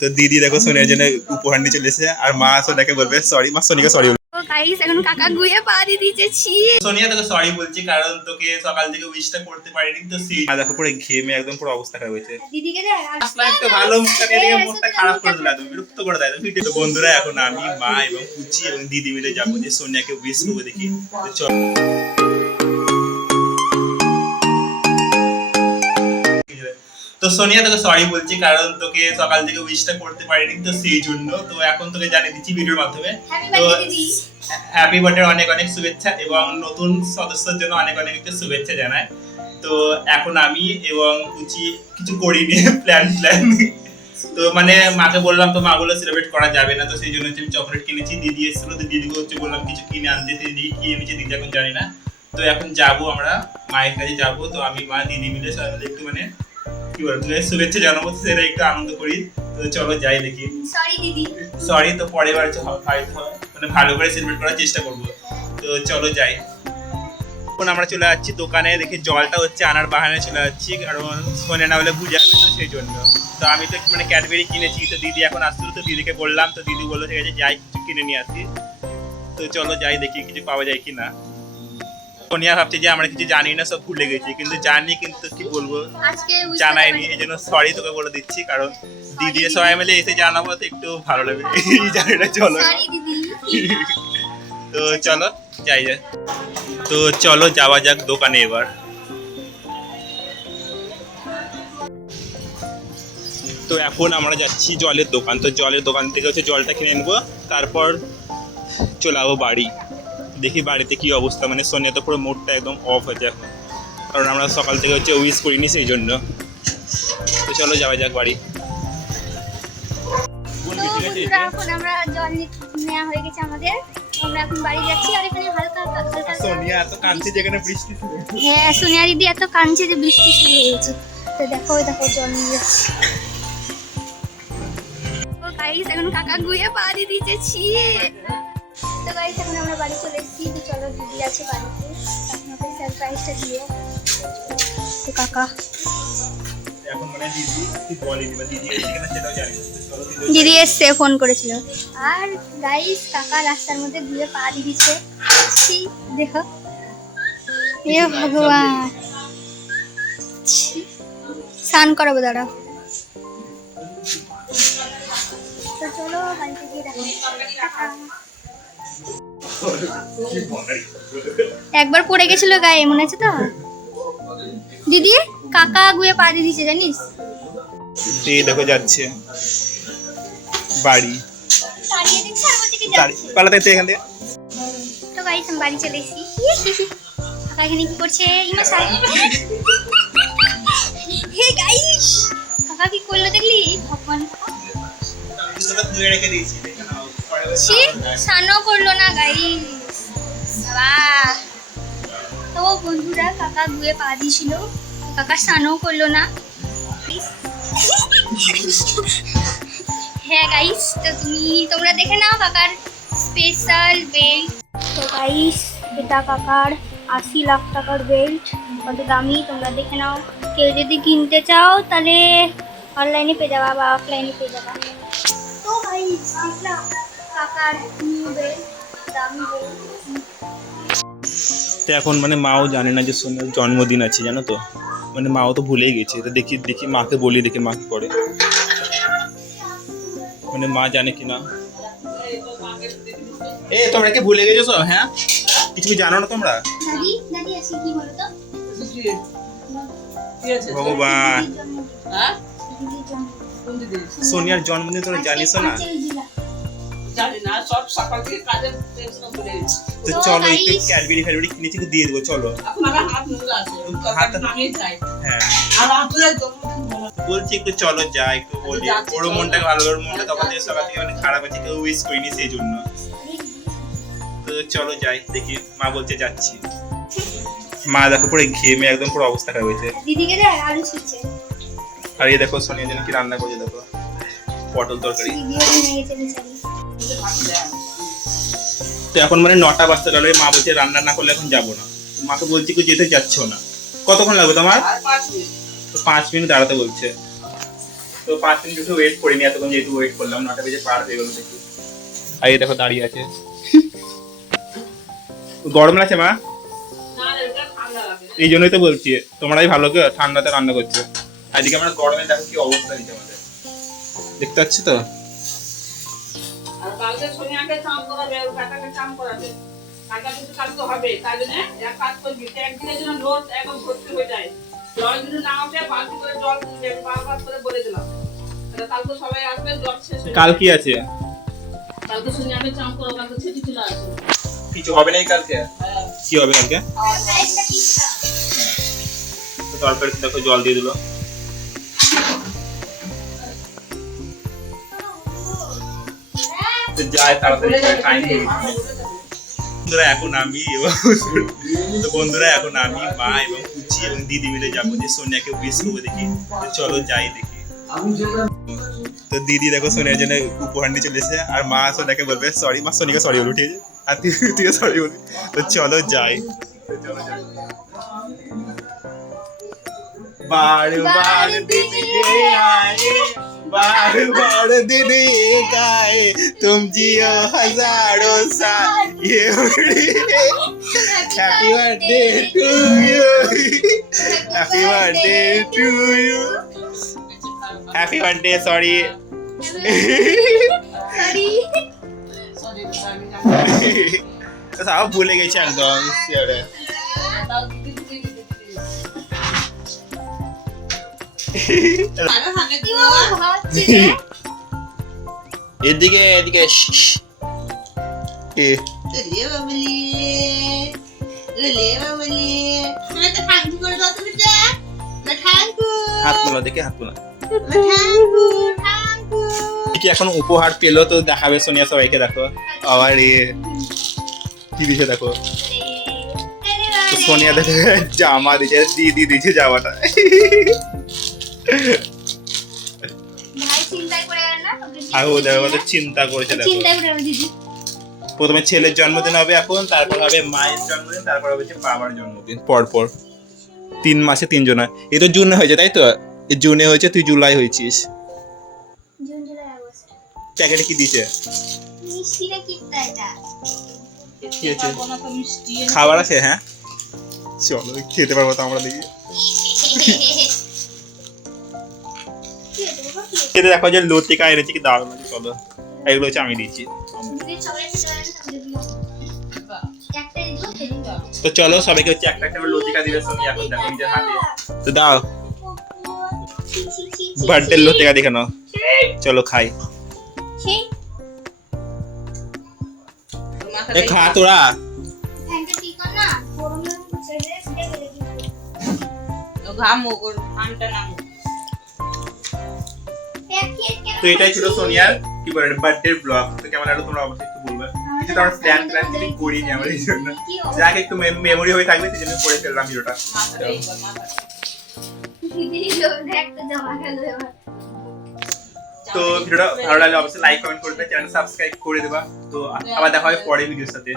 তো দিদি দেখো সোনিয়ার জন্য উপহার নিয়ে চলে এসেছে আর মা সোনিয়াকে বলবে সরি, মা সোনিয়াকে সরি বলবে। গাইস এখন কাকা গুয়ে পা দিয়ে দিয়েছি। সোনিয়া তোকে সরি বলছি কারণ তোকে সকাল থেকে উইশটা করতে পারিনি, তো সেই দেখো পুরো ঘেমে একদম পুরো অবস্থা খারাপ হয়েছে। দিদিকে দেখ আসলে একটা ভালো মুখটা দিয়ে মুখটা খারাপ করে দিলা, তুমি বিরক্ত করে দেয় তুমি। তো বন্ধুরা এখন আমি, মা এবং কুচি এবং দিদি মিলে যাবো যে সোনিয়াকে উইশ করবো, দেখি তো চল। তো সোনিয়া তোকে সরি বলছি কারণ তোকে সকাল থেকে উইশটা করতে পারিনি, তো সেই জন্য তো এখন তোকে জানিয়ে দিচ্ছি ভিডিওর মাধ্যমে। তো হ্যাপি বার্থডে, অনেক অনেক শুভেচ্ছা এবং নতুন সদস্যের জন্য অনেক অনেক শুভেচ্ছা জানাই। তো এখন আমি এবং কুচি কিছু করিনি প্ল্যান তো মানে মাকে বললাম, তো মা বললো সেলিব্রেট করা যাবে না, তো সেই জন্য হচ্ছে আমি চকলেট কিনেছি। দিদি এসেছিল, তো দিদিকে হচ্ছে বললাম কিছু কিনে আনতে, দিদি কি এনেছে দিদি এখন জানি না। তো এখন যাবো আমরা মায়ের কাছে যাবো, তো আমি মা দিদি মিলে সবাই মিলে একটু মানে কি বলবো তোকে শুভেচ্ছা জানাবো, সেটা একটু আনন্দ করি। তো চলো যাই দেখি। সরি দিদি, সরি, তো পরের বার মানে ভালো করে সেলিব্রেট করার চেষ্টা করবো। তো চলো যাই। এখন আমরা চলে যাচ্ছি দোকানে, দেখি জলটা হচ্ছে আনার বাহানে চলে যাচ্ছি, কারণ সোনিয়া না হলে বুঝে যাবে, তো সেই জন্য। তো আমি তো মানে ক্যাডবেরি কিনেছি, তো দিদি এখন আসছিল, তো দিদিকে বললাম, তো দিদি বললো ঠিক আছে যাই কিছু কিনে নিয়ে আসি। তো চলো যাই দেখি কিছু পাওয়া যায় কিনা। সোনিয়া ভাবছে যে আমরা কিছু জানি না, সব ভুলে গেছি, কিন্তু জানি, কিন্তু কি বলবো জানাইনি, এই জন্য সরি তোকে বলে দিচ্ছি, কারণ দিদি সবাই মিলে এসে জানাবো তো একটু ভালো লাগবে। জানি না, চলো। তো চলো যাই যাই। তো চলো যাওয়া যাক দোকানে এবার। তো এখন আমরা যাচ্ছি জলের দোকান, তো জলের দোকান থেকে হচ্ছে জলটা কিনে নেবো, তারপর চলে যাবো বাড়ি। দেখি বাড়িতে কি অবস্থা, মানে সোনিয়া তো পুরো মুডটা একদম অফ হয়েছে এখন, কারণ আমরা সকাল থেকে হচ্ছে উইশ করিনি সেই জন্য। তো চলো যাওয়া যাক বাড়ি। এখন আমরা জল নেওয়া হয়ে গেছে আমাদের, আমরা এখন বাড়ি যাচ্ছি। আর এখানে হালকা হালকা সোনিয়া এত কাঁদছে যেখানে বৃষ্টি শুরু। হ্যাঁ, সোনিয়া দিদি এত কাঁদছে যে বৃষ্টি শুরু হয়েছে। তো দেখো দেখো জল নিয়ে যাচ্ছি। তো গাইস এখন কাকা গুয়ে পা দিয়ে দিয়েছি। তো গাইস এখন আমরা বাড়ি চলে এসেছি। তো চলো দিদি আছে বাড়িতে, আপনাকে সারপ্রাইজটা দিয়ে। তো কাকা এখন মানে দিদি কি বলেনি বা দিদি এসে কিনা সেটাও জানি না। দিদি এসে ফোন করেছিল। আর গাইস কাকা রাস্তার মধ্যে ঘুরে পা দিয়ে দিচ্ছে, দেখো। এ ভগবান, স্নান করাবো দাঁড়া। তো চলো বাড়িতে গিয়ে দেখো। একবার পড়ে গেছিল গায়ে, মনে আছে তো? দিদি কাকা গুয়ে পা দিয়ে দিচ্ছে জানিস। এই দেখো যাচ্ছে বাড়ি, পালাতে এখান থেকে। তো গাইস আমি বাড়ি চলে এসেছি। কাকা এখানে কি করছে? ইমা সাই। হে গাইস কাকা কি করলো দেখলি? ভগবান, স্নানও করলো না গাইস। বাহ। তো বন্ধুরা কাকা গুয়ে পা দিয়েছিল, কাকা স্নানও করলো না। হ্যাঁ গাইস, তো তোমরা দেখে নাও কাকার স্পেশাল বেল্ট। তো গাইস এটা কাকার 80 লাখ টাকার বেল্ট, কত দামি তোমরা দেখে নাও। কেউ যদি কিনতে চাও তাহলে অনলাইনে পেয়ে যাবা বা অফলাইনে পেয়ে যাবা। তো গাইস দেখলাম কাকার নিউ বেল্ট, দামি বেল্ট। তো এখন মানে মাও জানে না যে সোনিয়ার জন্মদিন আছে, জানো তো, মানে মাও তো ভুলেই গেছে। তো দেখি দেখি মাকে বলি, দেখি মা কি করে, মানে মা জানে কিনা। এ তোমরা কি ভুলে গেছো সব? হ্যাঁ, কিছু জানো না তোমরা? দাদি দাদি আসি কি বলো তো? ভগবান, সোনিয়ার জন্মদিন তোরা জানিস না? তো চলো একটু ক্যাডবেরি ফ্যাডবেরি কিনেছি, দিয়ে দেবো চলো। হ্যাঁ বলছি একটু চলো যাই, একটু বলি ওর মনটা ভালো, ওর মনটা তখন থেকে সকাল থেকে মানে খারাপ আছে, কেউ উইশ করিনি সেই জন্য। তো চলো যাই দেখি, মা বলছে যাচ্ছি। মা দেখো পুরো ঘেমে একদম পুরো অবস্থা খারাপ হয়েছে। দিদিকে দেখ আলু ছিঁড়ছে। আর এই দেখো সোনিয়া যেন কি রান্না করছে, দেখো পটল তরকারি। তো এখন মানে 9টা বাজতে গেল, মা বলছে রান্না না করলে এখন যাবো না। মাকে বলছি কেউ যেতে যাচ্ছ না, কতক্ষণ লাগবে তোমার? 5 মিনিট দাঁড়াতে বলছে। তো 5 মিনিট একটু ওয়েট করিনি, এতক্ষণ যেহেতু ওয়েট করলাম 9টা বেজে পার হয়ে গেল দেখি। আর এই দেখো দাঁড়িয়ে আছে। গরম লাগছে মা? এই জন্যই তো বলছি তোমরাই ভালো কেউ ঠান্ডাতে রান্না করছো। আজকে আমরা গরমে দেখো কি অবস্থা দিচ্ছে আমাদের, দেখতে পাচ্ছি তো। আর কালকে সোনিয়াকে চাম করাবে, ওর কাকাকে চাম করাবে। কাকা কিছু কাজ তো হবে, তাই জন্য এক কাজ করবি, একদিনের জন্য লোড একদম ভর্তি হয়ে যায়। জল যদি না ওঠে বালতি করে জল কিনবি, আমি বারবার করে বলে দিলাম। এটা কালকে সবাই আসবে, জল শেষ হয়ে কাল যাবে। কি আছে? কালকে সোনিয়াকে চাম করাবো, কালকে ছেটি চলে আসবে। কিছু হবে না কালকে? হ্যাঁ। কি হবে কালকে? তো তারপরে দেখো জল দিয়ে দিল। তো যাই তাড়াতাড়ি করে টাইম বন্ধুরা, এখন আমি তো বন্ধুরা এখন আমি মা এবং কুচি এবং দিদি মিলে যাবো যে সোনিয়াকে উইশ করবো দেখি। তো চলো যাই দেখি। তো দিদি দেখো সোনিয়ার জন্য উপহার নিয়ে চলে এসেছে, আর মা সোনিয়াকে বলবে সরি। মা সোনিয়াকে সরি বলো, ঠিক আছে? আর তুই সরি বলবি। তো চলো যাই। बार बार दिन ये आए, बार बार दिन ये गाए, तुम जियो हजारों साल ये happy birthday to you, happy birthday to you, happy birthday. Sorry तो साहब भूले गए एकदम। এদিকে এদিকে হাত তোলা দেখে, হাত তোলা কি এখন উপহার পেলো তো দেখাবে সোনিয়া সবাইকে। দেখো আবার কি দিছে দেখো, তো সোনিয়া দেখে জামা দিছে, দিদি দিছে জামাটা। আর ও দেখো কত চিন্তা করেছে দেখো। প্রথমে ছেলের জন্মদিন হবে এখন, তারপর হবে মায়ের জন্মদিন, তারপর হবে বাবার জন্মদিন, পরপর 3 মাসে 3 জন। এই তো জুনে হয়েছে তাই তো? এই জুনে হয়েছে, তুই জুলাই হয়েছিস। প্যাকেটে কি দিছে? কি আছে? খাবার আছে? হ্যাঁ চলো খেতে পারবো তো আমরা দেখি। খেতে দেখো যে লতিকা এনেছি, কি দারুণ আছে। চলো এগুলো হচ্ছে আমি দিয়েছি। তো চলো সবাইকে হচ্ছে একটা একটা লতিকা দিবে সোনিয়া এখন দেখো নিজের হাতে। তো দাও বার্থডে লতিকা দেখে নাও। চলো খাই। এ খা তোরা। তো এটাই ছিল সোনিয়ার কি বলে বার্থডে ব্লগ। তো কেমন লাগলো তোমরা অবশ্যই একটু বলবে। কিছু তো আমরা প্ল্যান কিছু করিনি আমরা এই জন্য, যাক একটু মেমোরি হয়ে থাকবে সেই জন্য করে ফেললাম ভিডিওটা। তো ভিডিওটা ভালো লাগলে অবশ্যই লাইক কমেন্ট করবে, চ্যানেল সাবস্ক্রাইব করে দেবা। তো আবার দেখা হবে পরের ভিডিওর সাথে।